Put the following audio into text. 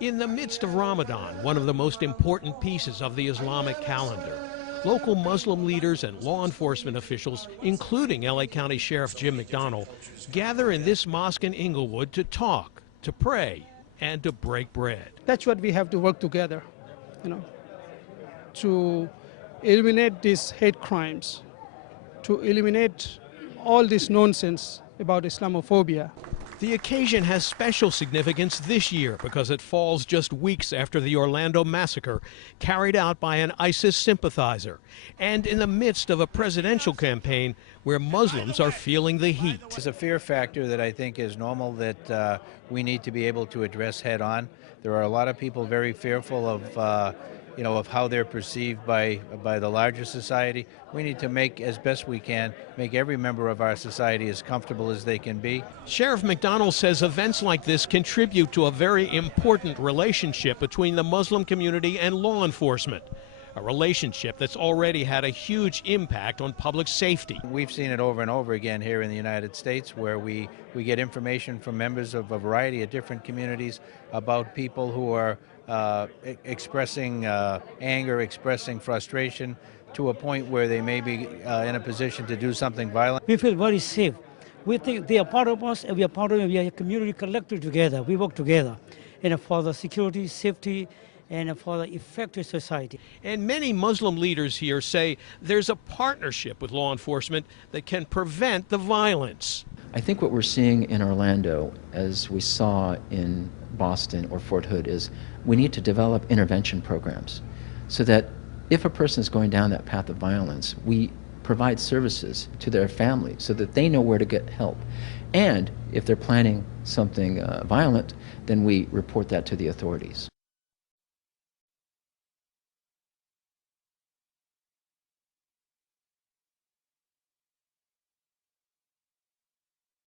In the midst of Ramadan, one of the most important pieces of the Islamic calendar, local Muslim leaders and law enforcement officials, including LA County Sheriff Jim McDonnell, gather in this mosque in Inglewood to talk, to pray, and to break bread. That's what we have to work together, to eliminate these hate crimes, to eliminate all this nonsense about Islamophobia. The occasion has special significance this year because it falls just weeks after the Orlando massacre carried out by an ISIS sympathizer, and in the midst of a presidential campaign where Muslims are feeling the heat. There's a fear factor that I think is normal that we need to be able to address head on. There are a lot of people very fearful of how they're perceived by the larger society. We need to make, as best we can, make every member of our society as comfortable as they can be. Sheriff McDonnell says events like this contribute to a very important relationship between the Muslim community and law enforcement, a relationship that's already had a huge impact on public safety. We've seen it over and over again here in the United States, where we get information from members of a variety of different communities about people who are expressing anger, expressing frustration, to a point where they may be in a position to do something violent. We feel very safe. We think they are part of us, and we are part of them. We are a community collective together. We work together for the security, safety, and for the effective society. And many Muslim leaders here say there's a partnership with law enforcement that can prevent the violence. I think what we're seeing in Orlando, as we saw in Boston or Fort Hood, is we need to develop intervention programs so that if a person is going down that path of violence, we provide services to their family so that they know where to get help. And if they're planning something violent, then we report that to the authorities.